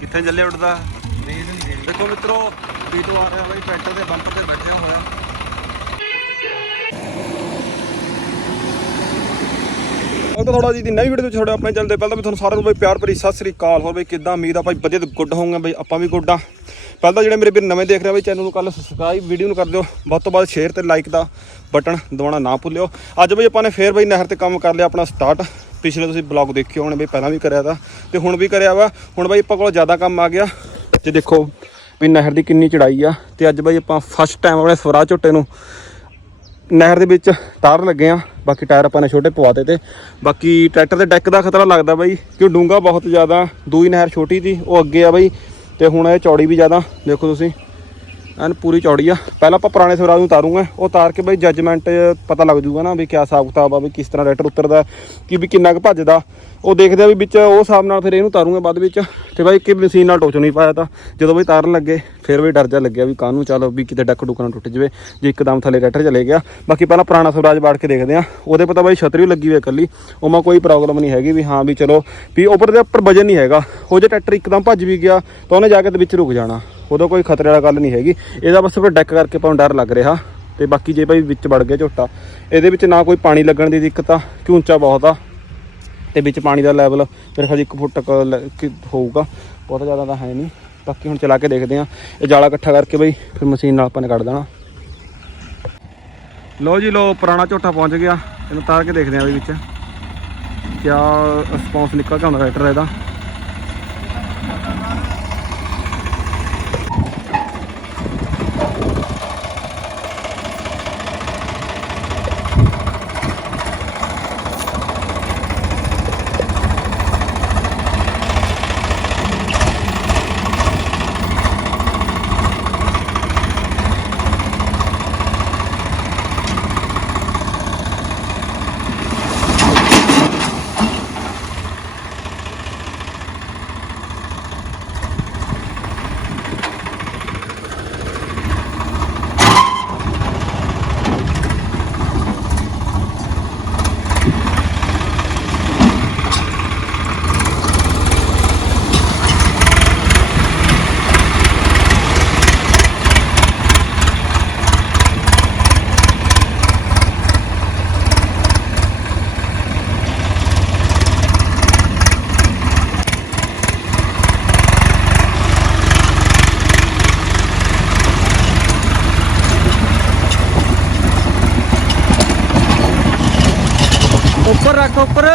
ਕਿੱਥੇ ਚੱਲੇ ਉੱਡਦਾ? ਨਹੀਂ ਦੇਖੋ ਮਿੱਤਰੋ ਵੀਟੋ ਆ ਰਿਹਾ ਬਾਈ ਟਰੈਕਟਰ ਦੇ ਬੰਪ ਤੇ ਬੈਠਿਆ ਹੋਇਆ। ਉਹ ਤਾਂ ਥੋੜਾ ਜੀ ਦੀ ਨਵੀਂ ਵੀਡੀਓ ਵਿੱਚ ਤੁਹਾਡੇ ਆਪਣੇ ਚੈਨਲ ਤੇ। ਪਹਿਲਾਂ ਵੀ ਤੁਹਾਨੂੰ ਸਾਰਿਆਂ ਨੂੰ ਬਈ ਪਿਆਰ ਭਰੀ ਸਤਿ ਸ੍ਰੀ ਅਕਾਲ। ਹੋਰ ਬਈ ਕਿੱਦਾਂ? ਉਮੀਦ ਆ ਭਾਈ ਵਧੀਆ ਤੇ ਗੁੱਡ ਹੋਊਗਾ ਬਈ ਆਪਾਂ ਵੀ ਗੁੱਡ ਆ। ਪਹਿਲਾਂ ਤਾਂ ਜਿਹੜੇ ਮੇਰੇ ਵੀਰ ਨਵੇਂ ਦੇਖ ਰਹੇ ਆ ਬਈ ਚੈਨਲ ਨੂੰ ਕੱਲ ਸਬਸਕ੍ਰਾਈਬ ਵੀਡੀਓ ਨੂੰ ਕਰ ਦਿਓ। ਵੱਧ ਤੋਂ ਵੱਧ ਸ਼ੇਅਰ ਤੇ ਲਾਈਕ ਦਾ ਬਟਨ ਦਬਾਉਣਾ ਨਾ ਭੁੱਲਿਓ। ਅੱਜ ਬਈ ਆਪਾਂ ਨੇ ਫੇਰ ਬਈ ਨਹਿਰ ਤੇ ਕੰਮ ਕਰ ਲਿਆ ਆਪਣਾ ਸਟਾਰਟ ਪਿਛਲੇ ਤੁਸੀਂ ਬਲੌਗ ਦੇਖਿਓ, ਹੁਣ ਬਈ ਪਹਿਲਾਂ ਵੀ ਕਰਿਆ ਤਾ, ਤੇ ਹੁਣ ਵੀ ਕਰਿਆ ਵਾ। ਹੁਣ ਬਾਈ ਆਪਾਂ ਕੋਲ ਜ਼ਿਆਦਾ ਕੰਮ ਆ ਗਿਆ। ਤੇ ਦੇਖੋ, ਵੀ ਨਹਿਰ ਦੀ ਕਿੰਨੀ ਚੜਾਈ ਆ। ਤੇ ਅੱਜ ਬਾਈ ਆਪਾਂ ਫਸਟ ਟਾਈਮ ਆਪਣੇ ਸਵਰਾ ਝੋਟੇ ਨੂੰ ਨਹਿਰ ਦੇ ਵਿੱਚ ਤਾਰ ਲੱਗੇ ਆ। ਬਾਕੀ ਟਾਇਰ ਆਪਾਂ ਨੇ ਛੋਟੇ ਪਵਾਤੇ ਤੇ। ਬਾਕੀ ਟਰੈਕਟਰ ਦੇ ਡੈਕ ਦਾ ਖਤਰਾ ਲੱਗਦਾ ਬਾਈ ਕਿਉਂ ਡੂੰਗਾ ਬਹੁਤ ਜ਼ਿਆਦਾ। ਦੂਈ ਨਹਿਰ ਛੋਟੀ ਸੀ, ਉਹ ਅੱਗੇ ਆ ਬਾਈ। ਤੇ ਹੁਣ ਇਹ ਚੌੜੀ ਵੀ ਜ਼ਿਆਦਾ। ਦੇਖੋ ਤੁਸੀਂ। ਐਨ ਪੂਰੀ ਚੌੜੀ ਆ। ਪਹਿਲਾਂ ਆਪਾਂ ਪੁਰਾਣੇ ਸਵਰਾਜ ਨੂੰ ਉਤਾਰੂਗੇ। ਉਹ ਉਤਾਰ ਕੇ ਬਈ ਜੱਜਮੈਂਟ ਪਤਾ ਲੱਗ ਜੂਗਾ ਨਾ ਵੀ ਕਿਆ ਹਿਸਾਬ ਕਿਤਾਬ ਆ, ਵੀ ਕਿਸ ਤਰ੍ਹਾਂ ਟਰੈਕਟਰ ਉਤਰਦਾ ਕਿ ਵੀ ਕਿੰਨਾ ਕੁ ਭੱਜਦਾ। ਉਹ ਦੇਖਦੇ ਆ ਵੀ ਵਿੱਚ ਉਹ ਹਿਸਾਬ ਨਾਲ ਫਿਰ ਇਹਨੂੰ ਉਤਾਰੂਗੇ ਬਾਅਦ ਵਿੱਚ। ਤੇ ਬਾਈ ਕਿ ਮਸ਼ੀਨ ਨਾਲ ਟੋਚ ਨਹੀਂ ਪਾਇਆ ਤਾਂ ਜਦੋਂ ਬਈ ਤਾਰਨ ਲੱਗੇ, ਫਿਰ ਵੀ ਡਰ ਜਾ ਲੱਗਿਆ ਵੀ ਕਾਹਨੂੰ ਚੱਲ ਵੀ ਕਿਤੇ ਡੱਕ ਡੁੱਕ ਨਾ ਟੁੱਟ ਜਵੇ, ਜੇ ਇੱਕਦਮ ਥੱਲੇ ਟਰੈਕਟਰ ਚਲੇ ਗਿਆ। ਬਾਕੀ ਪਹਿਲਾਂ ਪੁਰਾਣਾ ਸਵਰਾਜ ਬਾੜ ਕੇ ਦੇਖਦੇ ਆ। ਉਹਦੇ ਪਤਾ ਬਾਈ ਛਤਰੀ ਲੱਗੀ ਹੋਈ ਇਕੱਲੀ। ਉਹ ਮੈਂ ਕੋਈ ਪ੍ਰੋਬਲਮ ਨਹੀਂ ਹੈਗੀ ਵੀ ਹਾਂ ਵੀ ਚਲੋ, ਵੀ ਉੱਪਰ ਦੇ ਉੱਪਰ ਵਜਨ ਨਹੀਂ ਹੈਗਾ। ਉਹ ਜੇ ਟਰੈਕਟਰ ਇੱਕਦਮ ਭੱਜ ਵੀ ਗਿਆ, ਤਾਂ ਉਹਨੇ ਜਾ ਕੇ ਤੇ ਵਿੱਚ ਰੁਕ ਜਾਣਾ। ਉਹਦਾ ਕੋਈ ਖਤਰੇ ਵਾਲਾ ਗੱਲ ਨਹੀਂ ਹੈਗੀ। ਇਹਦਾ ਬਸ ਫਿਰ ਡੈਕ ਕਰਕੇ ਆਪਾਂ ਨੂੰ ਡਰ ਲੱਗ ਰਿਹਾ ਤੇ ਬਾਕੀ ਜੇ ਭਾਈ ਵਿੱਚ ਵੜ ਗਿਆ ਝੋਟਾ, ਇਹਦੇ ਵਿੱਚ ਨਾ ਕੋਈ ਪਾਣੀ ਲੱਗਣ ਦੀ ਦਿੱਕਤ ਆ ਕਿ ਉੱਚਾ ਬਹੁਤ ਆ ਤੇ ਵਿੱਚ ਪਾਣੀ ਦਾ ਲੈਵਲ ਮੇਰੇ ਖਿਆਲ 1 ਫੁੱਟ ਕੁ ਲੈ- ਕਿ ਹੋਊਗਾ, ਬਹੁਤ ਜ਼ਿਆਦਾ ਤਾਂ ਹੈ ਨਹੀਂ। ਬਾਕੀ ਹੁਣ ਚਲਾ ਕੇ ਦੇਖਦੇ ਆ, ਇਹ ਜਾਲਾ ਇਕੱਠਾ ਕਰਕੇ ਬਈ ਫਿਰ ਮਸ਼ੀਨ ਨਾਲ ਆਪਾਂ ਨੇ ਕੱਢ ਦੇਣਾ। ਲੋ ਜੀ ਲੋ ਪੁਰਾਣਾ ਝੋਟਾ ਪਹੁੰਚ ਗਿਆ, ਇਹਨੂੰ ਤਾਰ ਕੇ ਦੇਖਦੇ ਆ ਵੀ ਵਿੱਚ। ਕਿਆ ਰਿਸਪੌਂਸ ਨਿਕਲ ਕੇ ਆਉਂਦਾ ਟਰੈਕਟਰ ਇਹਦਾ। ਉੱਪਰ ਰੱਖ ਉੱਪਰ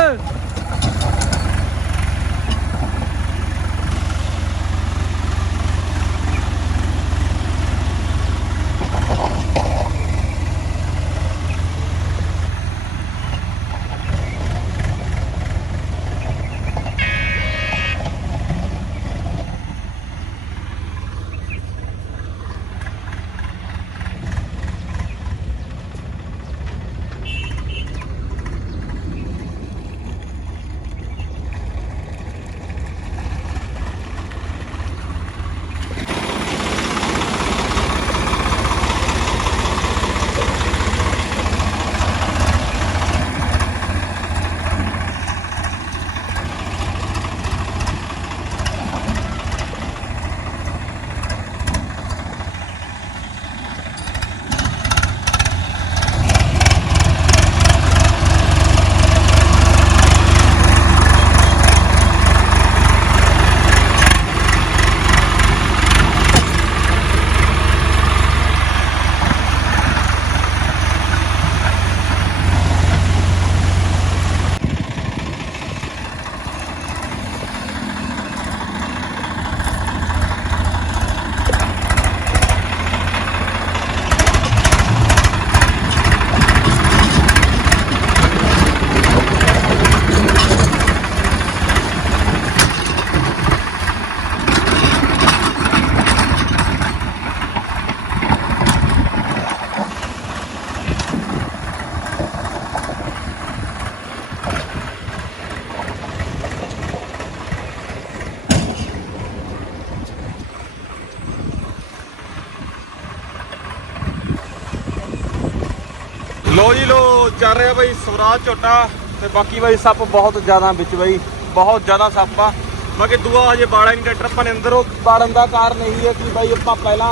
ਲੋ ਜੀ ਲੋ ਚੱਲ ਰਿਹਾ ਸਵਰਾਜ ਝੋਟਾ ਤੇ ਬਾਕੀ ਬਾਈ ਸੱਪ ਬਹੁਤ ਜ਼ਿਆਦਾ ਵਿੱਚ ਬਾਈ, ਬਹੁਤ ਜ਼ਿਆਦਾ ਸੱਪ ਆ। ਬਾਕੀ ਦੂਆ ਹਜੇ ਬਾੜਾ ਨਹੀਂ ਟਰੈਕਟਰ ਆਪਾਂ ਨੇ ਅੰਦਰੋਂ ਬਾੜਨ ਦਾ ਕਾਰਨ ਇਹੀ ਹੈ ਕਿ ਬਾਈ ਆਪਾਂ ਪਹਿਲਾਂ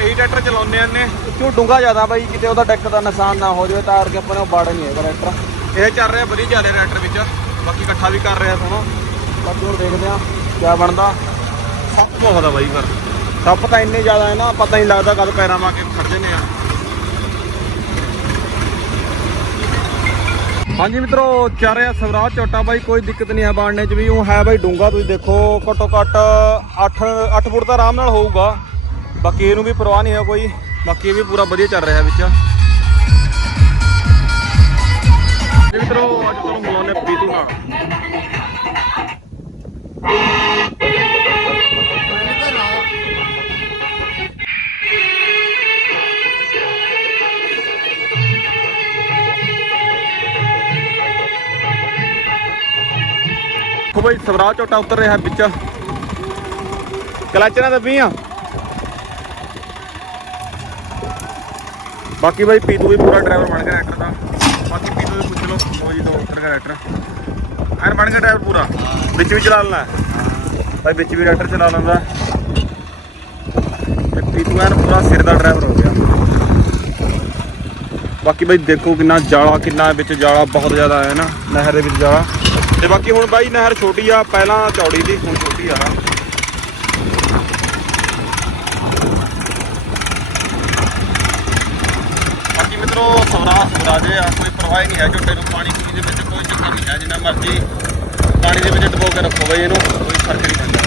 ਇਹੀ ਟਰੈਕਟਰ ਚਲਾਉਂਦੇ ਆਨੇ ਕਿਉਂ ਡੂੰਗਾ ਜ਼ਿਆਦਾ ਬਾਈ, ਕਿਤੇ ਉਹਦਾ ਡੈਕ ਦਾ ਨੁਕਸਾਨ ਨਾ ਹੋ ਜਾਵੇ, ਤਾਂ ਕਰਕੇ ਆਪਾਂ ਨੇ ਉਹ ਬਾੜਾ ਨਹੀਂ ਹੈਗਾ ਟਰੈਕਟਰ। ਇਹ ਚੱਲ ਰਿਹਾ ਵਧੀਆ ਚੱਲ ਰਿਹਾ ਟਰੈਕਟਰ ਵਿੱਚ, ਬਾਕੀ ਇਕੱਠਾ ਵੀ ਕਰ ਰਿਹਾ ਸੋਹਣਾ। ਬਾਕੀ ਹੁਣ ਦੇਖਦੇ ਆ ਕੀ ਬਣਦਾ। ਸੱਪ ਬਹੁਤ ਆ ਬਾਈ ਪਰ। ਸੱਪ ਤਾਂ ਇੰਨੇ ਜ਼ਿਆਦਾ ਹੈ ਨਾ ਪਤਾ ਨਹੀਂ ਲੱਗਦਾ ਕਦ ਪੈਰਾਂ ਮਾ ਕੇ ਖੜ ਜੰਨੇ ਆ ਹਾਂਜੀ ਮਿੱਤਰੋ, ਚੱਲ ਰਿਹਾ ਸਵਰਾਜ ਚੋਟਾ ਬਾਈ, ਕੋਈ ਦਿੱਕਤ ਨਹੀਂ ਹੈ ਬਾੜਨੇ ਚ ਵੀ ਉਹ ਹੈ ਬਾਈ ਡੂੰਗਾ ਤੁਸੀਂ ਦੇਖੋ, ਘੱਟੋ ਘੱਟ 8 8 ਫੁੱਟ ਦਾ ਆਰਾਮ ਨਾਲ ਹੋਊਗਾ। ਬਾਕੀ ਇਹਨੂੰ ਵੀ ਪਰਵਾਹ ਨਹੀਂ ਹੈ ਕੋਈ। ਬਾਕੀ ਇਹ ਵੀ ਪੂਰਾ ਵਧੀਆ ਚੱਲ ਰਿਹਾ ਵਿੱਚ। ਮਿੱਤਰੋ, ਅੱਜ ਤੁਹਾਨੂੰ ਮਿਲਾਉਂਦੇ ਪੀਤੂ ਨਾਲ ਬਾਈ ਸਵਰਾਜ ਝੋਟਾ ਉਤਰ ਰਿਹਾ ਵਿੱਚ। ਕਲਚ ਨਾ ਦੱਬੀ ਆ ਬਾਕੀ ਬਾਈ ਪੀਤੂ ਵੀ ਪੂਰਾ ਡਰਾਈਵਰ ਬਣ ਗਿਆ ਟਰੈਕਟਰ ਦਾ। ਬਾਕੀ ਪੀਤੂ ਵੀ ਪੁੱਛ ਲਓ ਮੋਜੀ ਤੋਂ ਉਤਰ ਗਿਆ ਟਰੈਕਟਰ ਐਨ ਬਣ ਗਿਆ ਡਰਾਈਵਰ ਪੂਰਾ। ਵਿੱਚ ਵੀ ਚਲਾ ਲੈਣਾ। ਬਾਈ ਵਿੱਚ ਵੀ ਟਰੈਕਟਰ ਚਲਾ ਲੈਂਦਾ। ਤੇ ਪੀਤੂ ਐਨ ਪੂਰਾ ਸਿਰ ਦਾ ਡਰਾਈਵਰ ਹੋ ਗਿਆ। ਬਾਕੀ ਬਾਈ ਦੇਖੋ ਕਿੰਨਾ ਜਾਲਾ, ਕਿੰਨਾ ਵਿੱਚ ਜਾਲਾ ਬਹੁਤ ਜ਼ਿਆਦਾ ਹੈ ਨਾ, ਨਹਿਰ ਦੇ ਵਿੱਚ ਜਾਲਾ। ਤੇ ਬਾਕੀ ਹੁਣ ਬਾਈ ਨਹਿਰ ਛੋਟੀ ਆ, ਪਹਿਲਾਂ ਚੌੜੀ ਸੀ, ਹੁਣ ਛੋਟੀ ਆ। ਬਾਕੀ ਮਿੱਤਰੋ ਸਵਰਾ ਸਵਰਾਜੇ ਆ, ਕੋਈ ਪਰਵਾਹ ਨਹੀਂ ਹੈ, ਝੋਟੇ ਨੂੰ ਪਾਣੀ ਪੂਣੀ ਦੇ ਵਿੱਚ ਕੋਈ ਚੱਕਰ ਨਹੀਂ ਹੈ, ਜਿੰਨਾ ਮਰਜ਼ੀ ਪਾਣੀ ਦੇ ਵਿੱਚ ਡਬੋ ਕੇ ਰੱਖੋ ਬਈ ਇਹਨੂੰ, ਕੋਈ ਫ਼ਰਕ ਨਹੀਂ ਪੈਂਦਾ।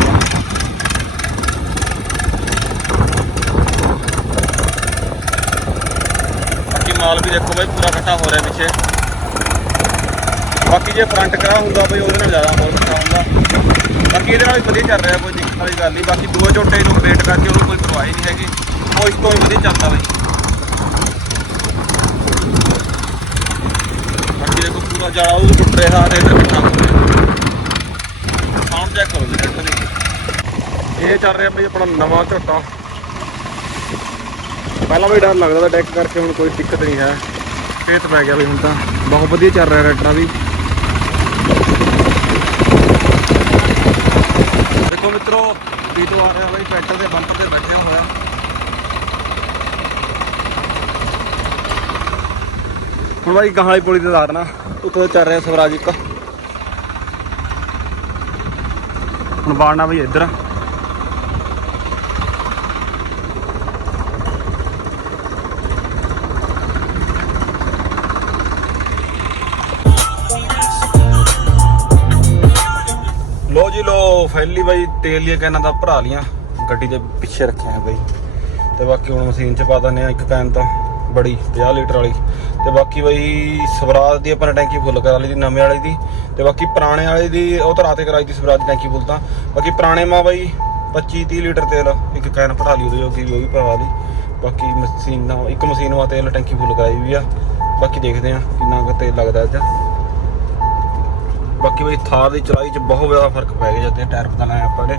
ਬਾਕੀ ਮਾਲ ਵੀ ਦੇਖੋ ਬਈ, ਪੂਰਾ ਇਕੱਠਾ ਹੋ ਰਿਹਾ ਪਿੱਛੇ। ਬਾਕੀ ਜੇ ਫਰੰਟ ਕਰਾ ਹੁੰਦਾ ਬਈ ਉਹਦੇ ਨਾਲ ਜ਼ਿਆਦਾ ਹੋਰ ਇਕੱਠਾ ਹੁੰਦਾ। ਬਾਕੀ ਇਹਦੇ ਨਾਲ ਵੀ ਵਧੀਆ ਚੱਲ ਰਿਹਾ ਕੋਈ ਦਿੱਕਤ ਵਾਲੀ ਗੱਲ ਨਹੀਂ। ਬਾਕੀ ਦੂਏ ਝੋਟੇ ਨੂੰ ਵੇਟ ਕਰਕੇ ਉਹਨੂੰ ਕੋਈ ਪਰਵਾਹ ਨਹੀਂ ਹੈਗੀ। ਉਹ ਇਸ ਤੋਂ ਵੀ ਵਧੀਆ ਚੱਲਦਾ ਬਈ। ਬਾਕੀ ਦੇਖੋ ਪੂਰਾ ਜਾਲਾ ਉਹ ਟੁੱਟ ਰਿਹਾ ਤੇ ਇਧਰ ਸਾਊਂਡ ਚੈੱਕ ਕਰੋ ਜੀ ਇਹ ਚੱਲ ਰਿਹਾ ਬਈ ਆਪਣਾ ਨਵਾਂ ਝੋਟਾ। ਪਹਿਲਾਂ ਵੀ ਡਰ ਲੱਗਦਾ ਤਾਂ ਡੈਕ ਕਰਕੇ ਹੁਣ ਕੋਈ ਦਿੱਕਤ ਨਹੀਂ ਹੈ। ਖੇਤ ਪੈ ਗਿਆ ਵੀ ਹੁਣ ਤਾਂ। ਬਹੁਤ ਵਧੀਆ ਚੱਲ ਰਿਹਾ ਰੈਟਰਾ ਵੀ। ਦੇਖੋ ਮਿੱਤਰੋ ਵੀਟੋ ਆ ਰਿਹਾ ਬਈ ਟਰੈਕਟਰ ਦੇ ਬੰਪਰ ਤੇ ਬੈਠਿਆ ਹੋਇਆ। ਹੁਣ ਬਾਈ ਗਾਹਾਂ ਵਾਲੀ ਪੁਲੀ ਤੇ ਧਾਰਨਾ ਉੱਤੋਂ ਚੱਲ ਰਿਹਾ ਸਵਰਾਜ ਇੱਕ। ਹੁਣ ਬਾੜਨਾ ਬਈ ਇੱਧਰ। ਜੀ ਬਾਈ ਤੇਲ ਦੀਆਂ ਕੈਨਾਂ ਦਾ ਭਰਾ ਲੀਆਂ, ਗੱਡੀ ਦੇ ਪਿੱਛੇ ਰੱਖਿਆ ਹੈ ਬਾਈ। ਤੇ ਬਾਕੀ ਹੁਣ ਮਸ਼ੀਨ ਚ ਪਾ ਦਿੰਦੇ ਆ ਇੱਕ ਕੈਨ ਤਾਂ, ਬੜੀ 50 ਲੀਟਰ ਵਾਲੀ। ਤੇ ਬਾਕੀ ਬਾਈ ਸਵਰਾਜ ਦੀ ਆਪਾਂ ਨੇ ਟੈਂਕੀ ਫੁੱਲ ਕਰਾ ਲਈ ਦੀ, ਨਵੇਂ ਵਾਲੀ ਦੀ। ਤੇ ਬਾਕੀ ਪੁਰਾਣੇ ਵਾਲੇ ਦੀ, ਉਹ ਤਾਂ ਰਾਤੇ ਕਰਾਈ ਦੀ ਸਵਰਾਜ ਦੀ ਟੈਂਕੀ ਫੁੱਲ ਤਾਂ। ਬਾਕੀ ਪੁਰਾਣੇ ਮਾ ਬਾਈ 25 30 ਲੀਟਰ ਤੇਲ, ਇੱਕ ਕੈਨ ਭਰਾ ਲਈ ਉਹਦੇ ਜੋਗੀ ਉਹ ਵੀ ਪਵਾ ਲਈ। ਬਾਕੀ ਮਸ਼ੀਨਾਂ, ਇੱਕ ਮਸ਼ੀਨ ਵਾ ਤੇਲ ਟੈਂਕੀ ਫੁੱਲ ਕਰਾਈ ਵੀ ਆ। ਬਾਕੀ ਦੇਖਦੇ ਆ ਕਿੰਨਾ ਕੁ ਤੇਲ ਲੱਗਦਾ ਅੱਜ। ਬਾਕੀ ਬਈ ਥਾਰ ਦੀ ਚਲਾਈ 'ਚ ਬਹੁਤ ਜ਼ਿਆਦਾ ਫ਼ਰਕ ਪੈ ਗਿਆ ਜਦ ਟਾਇਰ ਪਤਾ ਲਾਇਆ ਆਪਾਂ ਨੇ।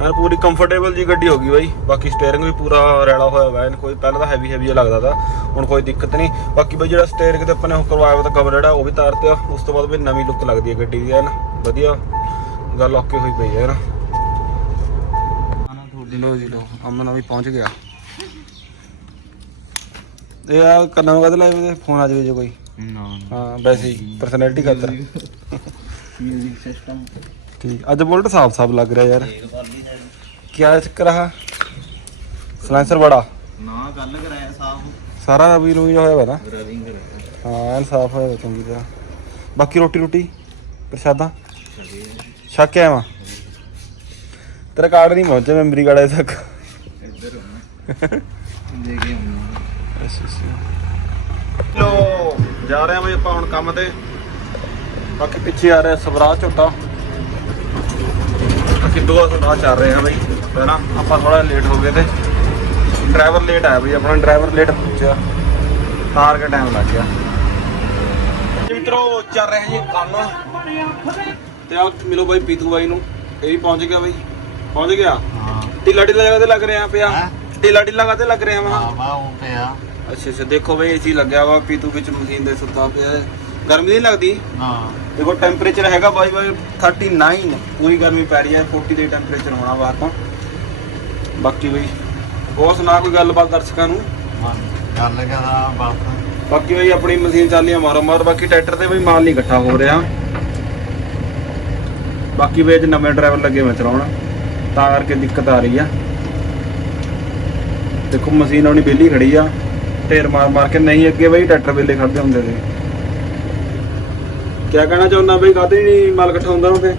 ਐਨ ਪੂਰੀ ਕੰਫਰਟੇਬਲ ਜੀ ਗੱਡੀ ਹੋ ਗਈ ਬਾਈ। ਬਾਕੀ ਸਟੀਅਰਿੰਗ ਵੀ ਪੂਰਾ ਰੈਲਾ ਹੋਇਆ ਹੋਇਆ ਐਨ ਕੋਈ ਪਹਿਲਾਂ ਤਾਂ ਹੈਵੀ ਹੈਵੀ ਲੱਗਦਾ ਤਾ ਹੁਣ ਕੋਈ ਦਿੱਕਤ ਨਹੀਂ। ਬਾਕੀ ਬਈ ਜਿਹੜਾ ਸਟੀਅਰਿੰਗ ਤੇ ਆਪਾਂ ਨੇ ਉਹ ਕਰਵਾਇਆ ਹੋਇਆ ਤਾਂ ਕਵਰ ਜਿਹੜਾ ਉਹ ਵੀ ਤਾਰ ਤੇ ਆ। ਉਸ ਤੋਂ ਬਾਅਦ ਵੀ ਨਵੀਂ ਲੁੱਕ ਲੱਗਦੀ ਹੈ ਗੱਡੀ ਦੀ ਐਨ। ਵਧੀਆ ਗੱਲ ਓਕੇ ਹੋਈ ਪਈ ਹੈ ਨਾ ਲੋ ਜੀ ਲੋ ਅਮਨ ਵੀ ਪਹੁੰਚ ਗਿਆ। ਇਹ ਆ ਕੰਨਾਂ ਨੂੰ ਕਦ ਲਾਏ ਵੇ ਫੋਨ ਆ ਜਾਵੇ ਜੇ ਕੋਈ। ਨਾ ਹਾਂ ਵੈਸੇ ਹੀ ਪਰਸਨੈਲਿਟੀ ਖਾਤਰ। ਮਿਊਜ਼ਿਕ ਸਿਸਟਮ ਠੀਕ। ਅੱਜ ਬੁਲਟ ਸਾਫ਼ ਸਾਫ਼ ਲੱਗ ਰਿਹਾ ਯਾਰ। ਕੀ ਚੱਕਰ ਆ? ਸਲਾਂਸਰ ਬੜਾ। ਨਾ ਗੱਲ ਕਰਾਇਆ ਸਾਫ਼। ਸਾਰਾ ਵੀ ਰੂਈ ਹੋਇਆ ਵਾ ਨਾ। ਰਵਿੰਗ ਹਾਂ ਐਨ ਸਾਫ਼ ਹੋਇਆ ਵਾ ਚੰਗੀ ਤਰ੍ਹਾਂ। ਬਾਕੀ ਰੋਟੀ ਰੋਟੀ ਪ੍ਰਸ਼ਾਦਾ? ਛੱਕ ਆਇਆ ਵਾ ਤੇਰਾ ਕਾਰਡ ਨਹੀਂ ਪਹੁੰਚਿਆ ਮੈਮਰੀ ਕਾਰਡ ਅਜੇ ਤੱਕ। ਇੱਧਰ ਕੇ ਅੱਛਾ ਅੱਛਾ। ਲੋ ਜਾ ਰਹੇ ਆ ਬਈ ਆਪਾਂ ਹੁਣ ਕੰਮ ਤੇ। ਬਾਕੀ ਪਿੱਛੇ ਆ ਰਿਹਾ ਸਵਰਾਜ ਝੋਟਾ। ਅਸੀਂ ਦੋ ਸਵਰਾਜ ਚੱਲ ਰਹੇ ਆ ਬਈ ਪਹਿਲਾਂ ਆਪਾਂ ਥੋੜਾ ਲੇਟ ਹੋ ਗਏ ਤੇ। ਡਰਾਈਵਰ ਲੇਟ ਆਇਆ ਬਈ ਆਪਣਾ ਡਰਾਈਵਰ ਲੇਟ ਪਹੁੰਚਿਆ ਤਾਰ ਕੇ ਟਾਈਮ ਲੱਗ ਗਿਆ। ਮਿੱਤਰੋ ਚੱਲ ਰਿਹਾ ਜੀ ਕੰਮ ਤੇ ਆ ਮਿਲੋ ਬਾਈ ਪੀਤੂ ਬਾਈ ਨੂੰ। ਇਹ ਵੀ ਪਹੁੰਚ ਗਿਆ ਬਈ। ਪਹੁੰਚ ਗਿਆ? ਹਾਂ। ਢਿੱਲਾ ਢਿੱਲਾ ਜਗ੍ਹਾ ਤੇ ਲੱਗ ਰਿਹਾ ਪਿਆ? ਹੈਂ? ਢਿੱਲਾ ਢਿੱਲਾ ਕਾਤੇ ਲੱਗ ਰਿਹਾ ਵਾ? ਹਾਂ ਵਾ ਉਹ ਪਿਆ ਅੱਛਾ ਅੱਛਾ ਦੇਖੋ ਬਈ ਏਸੀ ਲੱਗਿਆ ਵਾ। ਪੀਤੂ ਵਿੱਚ ਮਸ਼ੀਨ ਦੇ ਸੁੱਤਾ ਪਿਆ। ਹੈ। ਗਰਮੀ ਨਹੀਂ ਲੱਗਦੀ? ਨਾ। ਦੇਖੋ ਟੈਂਪਰੇਚਰ ਹੈਗਾ ਬਾਈ ਬਾਈ 39 ਪੂਰੀ ਗਰਮੀ ਪੈ ਰਹੀ ਹੈ 40 ਦੇ ਟੈਂਪਰੇਚਰ ਹੋਣਾ ਬਾਹਰ ਤੋਂ। ਬਾਕੀ ਬਈ ਬਹੁਤ ਸੁਣਾ ਕੋਈ ਗੱਲਬਾਤ ਦਰਸ਼ਕਾਂ ਨੂੰ? ਗੱਲ ਕਰਾਂ ਬਸ ਬਾਕੀ ਬਈ, ਆਪਣੀ ਮਸ਼ੀਨ ਚੱਲੀਆਂ ਮਾਰੋ ਮਾਰ, ਬਾਕੀ ਟਰੈਕਟਰ ਤੇ ਬਈ ਮਾਲ ਨਹੀਂ ਇਕੱਠਾ ਹੋ ਰਿਹਾ। ਬਾਕੀ ਬਈ ਅੱਜ ਨਵੇਂ ਡਰਾਈਵਰ ਲੱਗੇ ਮੈਂ ਚਲਾਉਣ, ਤਾਂ ਕਰਕੇ ਦਿੱਕਤ ਆ ਰਹੀ ਆ। ਦੇਖੋ, ਮਸ਼ੀਨ ਆਉਣੀ ਵਿਹਲੀ ਖੜੀ ਆ, ਢੇਰ ਮਾਰ ਮਾਰ ਕੇ ਨਹੀਂ, ਅੱਗੇ ਬਈ ਟਰੈਕਟਰ ਵਿਹਲੇ ਖੜਦੇ ਹੁੰਦੇ ਸੀ। ਕਿਆ ਕਹਿਣਾ ਚਾਹੁੰਦਾ ਬਈ? ਕਾਹਦੇ ਨਹੀਂ ਮਾਲ ਇਕੱਠਾ ਹੁੰਦਾ ਉਹਦੇ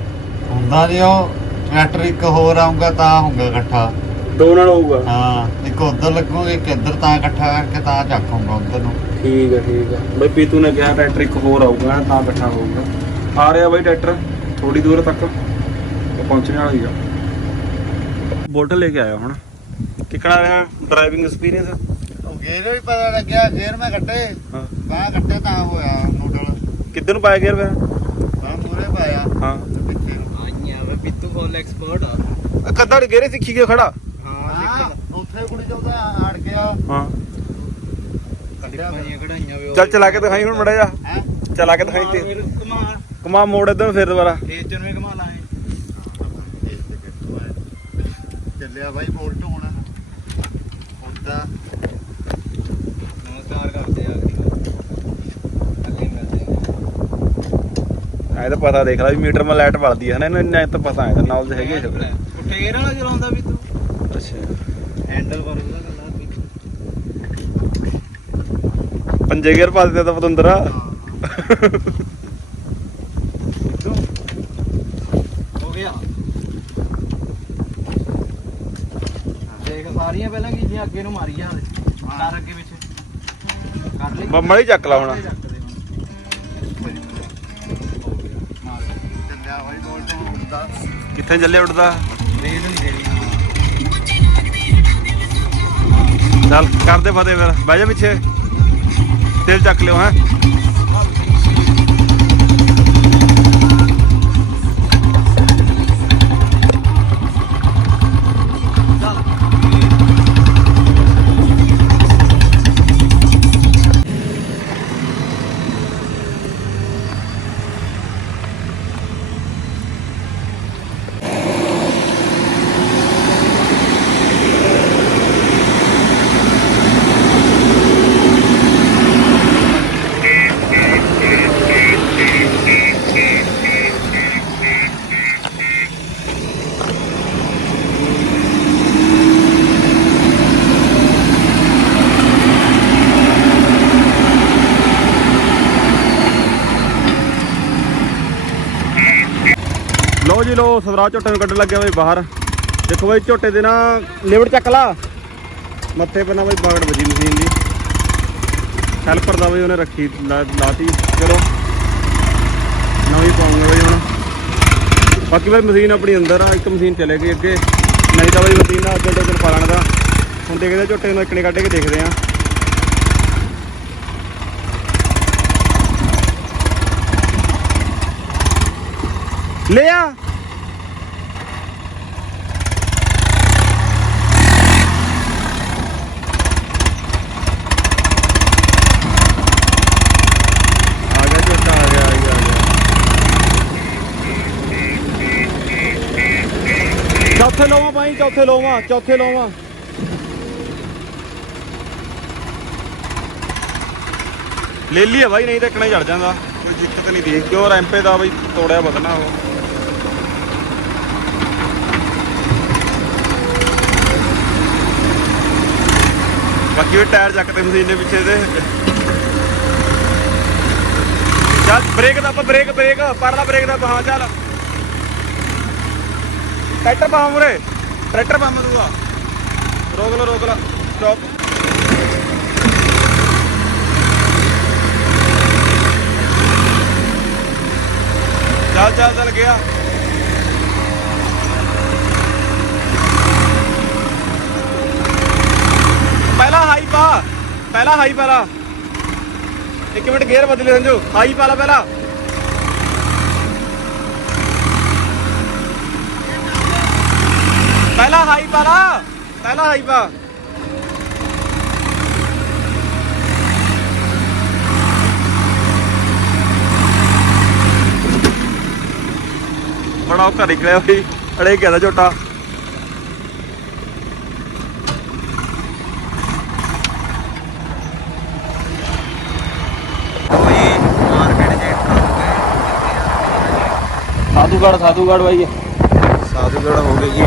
ਹੁੰਦਾ ਨਹੀਂ ਉਹ ਟਰੈਕਟਰ ਇੱਕ ਹੋਰ ਆਊਗਾ ਤਾਂ ਹੋਊਗਾ ਇਕੱਠਾ। ਦੋ ਨਾਲ ਹੋਊਗਾ? ਹਾਂ ਇੱਕ ਉਧਰ ਲੱਗੂਗਾ ਇੱਕ ਇੱਧਰ ਤਾਂ ਇਕੱਠਾ ਕਰਕੇ ਤਾਂ ਚੱਕੂਗਾ ਉਧਰ ਨੂੰ। ਠੀਕ ਹੈ ਠੀਕ ਹੈ ਬਈ ਪੀਤੂ ਨੇ ਕਿਹਾ ਟਰੈਕਟਰ ਇੱਕ ਹੋਰ ਆਊਗਾ ਤਾਂ ਇਕੱਠਾ ਹੋਊਗਾ। ਆ ਰਿਹਾ ਬਈ ਟਰੈਕਟਰ ਥੋੜੀ ਦੂਰ ਤੱਕ। ਪਹੁੰਚਣ ਵਾਲਾ ਹੀ ਆ। ਬੋਟਲ ਲੈ ਕੇ ਆਇਆ ਹੁਣ। ਕਿੱਕਣਾ ਰਿਹਾ ਡਰਾਈਵਿੰਗ ਐਕਸਪੀਰੀਅੰਸ ਉਹ ਗੇਰ ਵੀ ਪਤਾ ਲੱਗਿਆ ਗੇਰ ਮੈਂ ਕੱਢੇ। ਹਾਂ। ਤਾਂ ਕੱਢੇ ਤਾਂ ਹੋਇਆ ਕਿੱਧਰ ਨੂੰ ਪਾਇਆ ਗਿਆ ਫਿਰ ਤਾਂ ਮੂਰੇ ਪਾਇਆ। ਹਾਂ। ਤੇ ਪਿੱਛੇ ਨੂੰ ਆਈਆਂ ਵੇ ਬਿੱਤੂ ਫੁੱਲ ਐਕਸਪਰਟ ਆ। ਕੱਦਾਂ ਗੇਰੇ ਸਿੱਖੀ ਗਿਆ ਖੜਾ? ਹਾਂ ਉੱਥੇ ਕੁੜੀ ਚੌਦਾ ਆੜ ਗਿਆ। ਹਾਂ। ਕੱਢਿਆ ਪਾਈਆਂ ਕਢਾਈਆਂ ਵੇ ਚੱਲ ਚਲਾ ਕੇ ਦਿਖਾਈ ਹੁਣ ਮੜਾ ਜਾ ਹੈ? ਚਲਾ ਕੇ ਦਿਖਾਈ ਤੇ। ਕਮਾ ਕਮਾ ਮੋੜ ਇਧਰ ਫਿਰ ਦੁਬਾਰਾ। ਖੇਚਰ ਨੂੰ ਕਮਾ ਲਾਏ ਐ ਤਾਂ ਪਤਾ ਦੇਖ ਲੈ ਵੀ ਮੀਟਰ ਮਾ ਲਾਈਟ ਬਲਦੀ ਹੈ ਨਾ ਇਹਨੂੰ ਇੰਨਾ ਤਾਂ ਪਤਾ ਹੈ ਤਾਂ ਨੌਲੇਜ ਹੈਗੀ ਹੈ ਪੁੱਠੇ ਗੇਰ ਵਾਲਾ ਚਲਾਉਂਦਾ ਵੀ ਤੂੰ? ਅੱਛਾ। ਹੈਂਡਲ ਪਰ ਉਹਦਾ ਗੱਲਾਂ ਪੰਜੇ ਗੇਅਰ ਪਾ ਦਿੱਤੇ ਤਾਂ ਪਤੰਦਰਾ ਹੋ। ਗਿਆ। ਦੇਖ ਸਾਰੀਆਂ ਪਹਿਲਾਂ ਕੀਜੀਆਂ ਅੱਗੇ ਨੂੰ ਮਾਰੀ ਜਾਂਦੇ। ਕਰ ਅੱਗੇ ਪਿੱਛੇ। ਕਰ ਲਈ। ਬੰਮਾ ਹੀ ਚੱਕ ਲਾ ਹੁਣ। ਕਿੱਥੇ ਜੱਲੇ ਉੱਡਦਾ ਰੇਸ ਨਹੀਂ ਦੇਣੀ ਚੱਲ ਕਰਦੇ ਫਤਿਹ ਫਿਰ, ਬਹਿ ਜਾ ਪਿੱਛੇ। ਤੇਲ ਚੱਕ ਲਿਓ, ਹੈ। ਉਹ ਜੀ ਸਵਰਾਜ ਝੋਟੇ ਨੂੰ ਕੱਢਣ ਲੱਗਿਆ ਬਈ ਬਾਹਰ। ਦੇਖੋ ਬਈ ਝੋਟੇ ਦੇ ਨਾ ਲਿਵਟ ਚੱਕ ਲਾ। ਮੱਥੇ ਪੇ ਬਈ ਬਾਗੜ ਵੱਜੀ ਮਸ਼ੀਨ ਦੀ। ਹੈਲਪਰ ਦਾ ਬਈ ਉਹਨੇ ਰੱਖੀ ਲਾਤੀ। ਚਲੋ। ਨਵੀਂ ਪਾਉਂਗੇ ਬਈ ਹੁਣ। ਬਾਕੀ ਬਈ ਮਸ਼ੀਨ ਆਪਣੀ ਅੰਦਰ ਆ, ਇੱਕ ਮਸ਼ੀਨ ਚਲੇ ਗਈ ਅੱਗੇ। ਨਹੀਂ ਤਾਂ ਬਈ ਮਸ਼ੀਨ ਨਾਲ ਅੱਗੇ ਟੋਕਨ ਪਾ ਲੈਣ ਦਾ। ਹੁਣ ਦੇਖਦੇ ਝੋਟੇ ਨੂੰ ਇਕਣੇ ਕੱਢ ਕੇ ਦੇਖਦੇ ਆ। ਲੈ ਆ ਗਿਆ ਝੋਟਾ ਆ ਗਿਆ ਆ ਗਿਆ ਆ ਗਿਆ ਚੌਥੇ ਲੋਵਾਂ ਪਾਈ ਚੌਥੇ ਲੋਵਾਂ ਚੌਥੇ ਲੋਵਾਂ। ਲੈ ਲਈ ਆ ਨਹੀਂ ਤਾਂ ਇੱਕਣਾ ਹੀ ਚੜ ਜਾਂਦਾ ਕੋਈ ਦਿੱਕਤ ਨਹੀਂ ਦੀ। ਕਿਉਂ ਰੈਂਪੇ ਦਾ ਬਈ ਤੋੜਿਆ ਬਦਨਾ ਉਹ। ਬਾਕੀ ਉਹ ਟਾਇਰ ਚੱਕਦੇ ਹੁੰਦੇ ਇੰਨੇ ਪਿੱਛੇ ਦੇ। ਚੱਲ ਬ੍ਰੇਕ ਦਾ ਆਪਾਂ ਬ੍ਰੇਕ ਬ੍ਰੇਕ ਪਰਲਾ ਬ੍ਰੇਕ ਦਾ ਹਾਂ, ਚੱਲ। ਟਰੈਕਟਰ ਪਾ ਮੁਰੇ? ਟਰੈਕਟਰ ਪਾ ਦੂਗਾ ਰੋਕ ਲੋ ਰੋਕ ਲੋ। ਸਟਾਪ ਚੱਲ ਚੱਲ ਚੱਲ, ਗਿਆ। ਪਹਿਲਾ ਹਾਈ ਪਾ। ਪਹਿਲਾ ਹਾਈ ਪਾਲਾ ਇੱਕ ਮਿੰਟ ਗੇਅਰ ਬਦਲੇ ਸੰਜੂ। ਹਾਈ ਪਾਲਾ ਪਹਿਲਾ। ਪਹਿਲਾ ਹਾਈ ਪਾਲਾ ਪਹਿਲਾ ਹਾਈ ਪਾ ਬੜਾ ਉਹ ਨਿਕਲਿਆ ਬਈ, ਅੜੇ ਕਹਿੰਦਾ ਝੋਟਾ। ਸਾਧੂਗੜ ਸਾਧੂਗੜ ਬਾਈ। ਸਾਧੂਗੜ ਹੋ ਗਏ ਜੀ।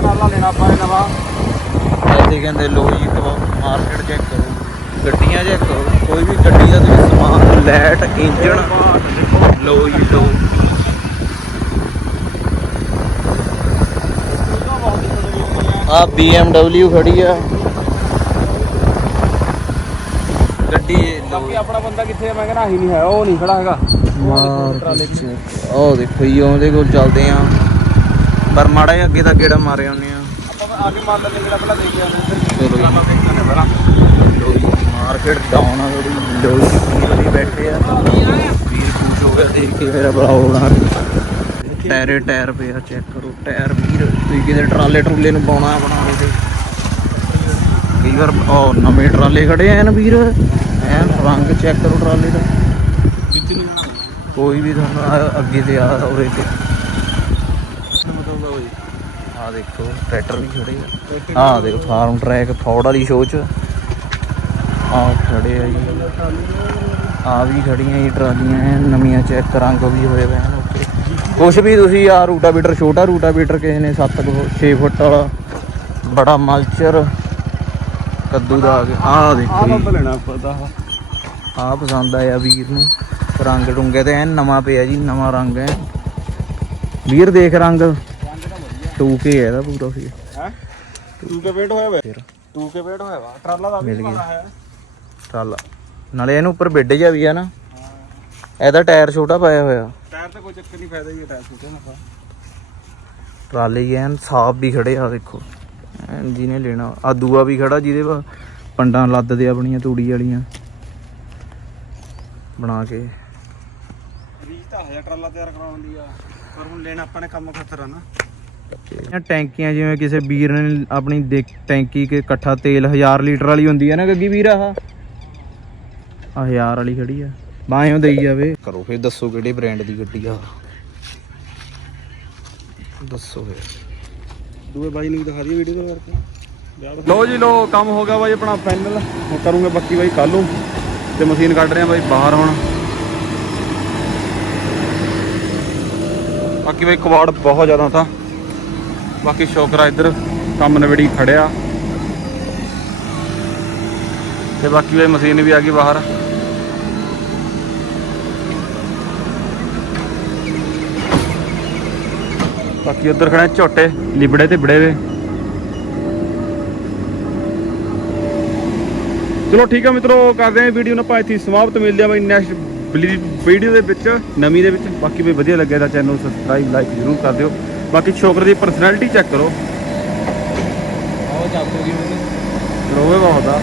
ਟਰਾਲਾ ਲੈਣਾ ਆਪਾਂ ਨਵਾਂ ਐਸੇ ਕਹਿੰਦੇ ਲੋ ਜੀ ਮਾਰਕੀਟ ਚੈੱਕ ਕਰੋ। ਗੱਡੀਆਂ ਚੈੱਕ ਕਰੋ। ਕੋਈ ਵੀ ਗੱਡੀ ਦਾ ਤੁਸੀਂ ਸਮਾਨ ਲੈਟ ਇੰਜਣ ਲੋ ਜੀ ਲੋ ਆ BMW ਖੜੀ ਆ। ਗੱਡੀ ਬਾਕੀ ਆਪਣਾ ਬੰਦਾ ਕਿੱਥੇ ਮੈਂ ਕਹਿੰਦਾ ਹੀ ਨਹੀਂ ਹੈ ਉਹ ਨਹੀਂ ਖੜਾ ਹੈਗਾ। ਉਹ ਦੇਖੋ ਜੀ ਉਹਦੇ ਕੋਲ ਚੱਲਦੇ ਆ। ਪਰ ਮਾੜਾ ਜਿਹਾ ਅੱਗੇ ਤਾਂ ਗੇੜਾ ਮਾਰੇ ਆਉਂਦੇ ਆ ਆਪਾਂ ਆ ਕੇ ਮਾਰ ਲੈਂਦੇ ਜਿਹੜਾ ਪਹਿਲਾਂ ਦੇਖ ਲਿਆ ਚਲੋ ਆਪਾਂ ਦੇਖਦੇ ਨੇ ਪਹਿਲਾਂ। ਮਾਰਕੀਟ ਡਾਊਨ ਆ ਥੋੜੀ ਲੋਕ ਵੀ ਬੈਠੇ ਆ। ਵੀਰ ਖੁਸ਼ ਹੋ ਗਿਆ ਦੇਖ ਕੇ ਮੇਰਾ ਬੜਾ ਹੋਣਾ ਟਾਇਰੇ ਟਾਇਰ ਪਿਆ ਚੈੱਕ ਕਰੋ। ਟਾਇਰ ਵੀਰ ਤੁਸੀਂ ਕਿਤੇ ਟਰਾਲੇ ਟਰੂਲੇ ਨੂੰ ਪਾਉਣਾ ਬਣਾ ਲਓ ਤੇ। ਕਈ ਵਾਰ ਉਹ ਨਵੇਂ ਟਰਾਲੇ ਖੜੇ ਐਨ ਵੀਰ। ਐਨ ਰੰਗ ਚੈੱਕ ਕਰੋ ਟਰਾਲੇ ਦਾ। ਕੋਈ ਵੀ ਤੁਹਾਨੂੰ ਅੱਗੇ ਤੇ ਆ ਹੋਵੇ ਤੇ। ਆ ਦੇਖੋ ਟਰੈਕਟਰ ਵੀ ਖੜੇ ਆ। ਆ ਦੇਖੋ ਫਾਰਮ ਟਰੈਕ ਫੌੜ ਵਾਲੀ ਸੋਚ ਆ ਖੜੇ ਆ ਜੀ। ਆ ਵੀ ਖੜੀਆਂ ਜੀ ਟਰਾਲੀਆਂ, ਨਵੀਆਂ ਚੈੱਕ ਰੰਗ ਵੀ ਹੋਏ ਵੇ ਹਨ ਕੁਛ ਵੀ ਤੁਸੀਂ ਆ ਰੂਟਾਵੀਟਰ, ਛੋਟਾ ਰੂਟਾਵੀਟਰ ਕਿਸੇ ਨੇ 7 6 ਫੁੱਟ ਵਾਲਾ, ਬੜਾ ਮਲਚਰ, ਕੱਦੂ ਦਾ ਆ ਗਿਆ। ਆ ਆਹ ਦੇਖੋ ਲੱਭ ਜੀ। ਲੈਣਾ ਆਪਾਂ ਆ ਪਸੰਦ ਆਇਆ ਵੀਰ ਨੂੰ। ਰੰਗ ਡੁੰਗੇ ਤੇ ਐਨ ਨਵਾਂ ਪਿਆ ਜੀ, ਨਵਾਂ ਰੰਗ ਹੈ ਵੀਰ ਦੇਖ ਰੰਗ। 2K ਹੈ ਇਹਦਾ ਪੂਰਾ ਫਿਰ। ਹੈ? ਤੂੰ ਕੇ ਵੇਟ ਹੋਇਆ ਵੇ? ਫਿਰ ਤੂੰ ਕੇ ਵੇਟ ਹੋਇਆ ਵਾ। ਟਰਾਲਾ ਦਾ ਵੀ। ਪਾਉਣਾ ਹੈ। ਚੱਲ ਨਾਲੇ ਇਹਨੂੰ ਉੱਪਰ ਬਿੱਡ ਜਾ ਵੀ ਆ ਨਾ। ਇਹਦਾ ਟਾਇਰ ਛੋਟਾ ਪਾਇਆ ਹੋਇਆ। ਟਾਇਰ ਤਾਂ ਕੋਈ ਚੱਕਰ ਨਹੀਂ ਫਾਇਦਾ ਹੀ ਹੈ ਟਾਇਰ ਸੁੱਟੇ ਨਾ ਟਰਾਲੇ ਐਨ ਸਾਫ਼ ਵੀ ਖੜੇ ਆ ਦੇਖੋ। ਐਨ ਜਿਹਨੇ ਲੈਣਾ। ਆ ਦੂਆ ਵੀ ਖੜਾ ਜਿਹਦੇ ਪਾ ਪੰਡਾਂ ਲੱਦਦੇ ਆਪਣੀਆਂ ਤੂੜੀ ਵਾਲੀਆਂ। ਬਣਾ ਕੇ। ਰੀਜ ਤਾਂ ਟਰਾਲਾ ਤਿਆਰ ਕਰਾਉਣ ਦੀ ਆ। ਪਰ ਹੁਣ ਲੈਣਾ ਆਪਾਂ ਨੇ ਕੰਮ ਖਤਰਾ ਨਾ। ਇਹ ਟੈਂਕੀਆਂ ਜਿਵੇਂ ਕਿਸੇ ਵੀਰ ਨੇ ਆਪਣੀ ਦੇਖ- ਟੈਂਕੀ ਕੇ ਇਕੱਠਾ ਤੇਲ 1000 ਲੀਟਰ ਵਾਲੀ ਹੁੰਦੀ ਹੈ ਨਾ ਗੱਗੀ ਵੀਰ ਆਹ? ਆ 1000 ਵਾਲੀ ਖੜੀ ਆ। ਬਾਹੋਂ ਦੇਈ ਜਾਵੇ। ਕਰੋ ਫਿਰ ਦੱਸੋ ਕਿਹੜੇ ਬ੍ਰਾਂਡ ਦੀ ਗੱਡੀ ਆ। ਦੱਸੋ ਫਿਰ। ਦੂਏ ਬਾਈ ਨੂੰ ਦਿਖਾ ਦਈਏ ਵੀਡੀਓ ਦਾ ਕਰਕੇ ਲੋ ਜੀ ਲੋ ਕੰਮ ਹੋ ਗਿਆ ਬਾਈ ਆਪਣਾ ਫਾਈਨਲ ਹੁਣ ਕਰੂੰਗੇ ਬਾਕੀ ਬਾਈ ਕੱਲ ਨੂੰ। ਤੇ ਮਸ਼ੀਨ ਕੱਢ ਰਹੇ ਆ ਬਾਈ ਬਾਹਰ ਹੁਣ। ਬਾਕੀ ਬਾਈ ਕਵਾੜ ਬਹੁਤ ਜ਼ਿਆਦਾ ਥਾ ਬਾਕੀ ਸ਼ੋਕਰਾ ਇੱਧਰ ਕੰਮ ਨਵੇੜੀ ਖੜਿਆ। ਤੇ ਬਾਕੀ ਬਾਈ ਮਸ਼ੀਨ ਵੀ ਆ ਗਈ ਬਾਹਰ। ਬਾਕੀ ਉੱਧਰ ਖੜੇ ਝੋਟੇ, ਲਿਬੜੇ ਤੇ ਬੜੇ ਵੇ। ਚਲੋ ਠੀਕ ਆ ਮਿੱਤਰੋ, ਕਰਦੇ ਆਂ ਵੀਡੀਓ ਨੂੰ ਆਪਾਂ ਇੱਥੇ ਸਮਾਪਤ। ਮਿਲਦੇ ਆ ਬਈ ਨੈਕਸਟ ਵੀਡੀਓ ਦੇ ਵਿੱਚ, ਨਵੀਂ ਦੇ ਵਿੱਚ। ਬਾਕੀ ਵੀ ਵਧੀਆ ਲੱਗਿਆ ਤਾਂ ਚੈਨਲ ਨੂੰ ਸਬਸਕ੍ਰਾਈਬ ਲਾਈਕ ਜ਼ਰੂਰ ਕਰ ਦਿਓ। ਬਾਕੀ ਛੋਕਰ ਦੀ ਪਰਸਨੈਲਿਟੀ ਚੈੱਕ ਕਰੋ। ਉਹ ਜਾਪੂਗੀ ਮੈਨੂੰ ਰੋਵੇ ਬਹੁਤ ਆ।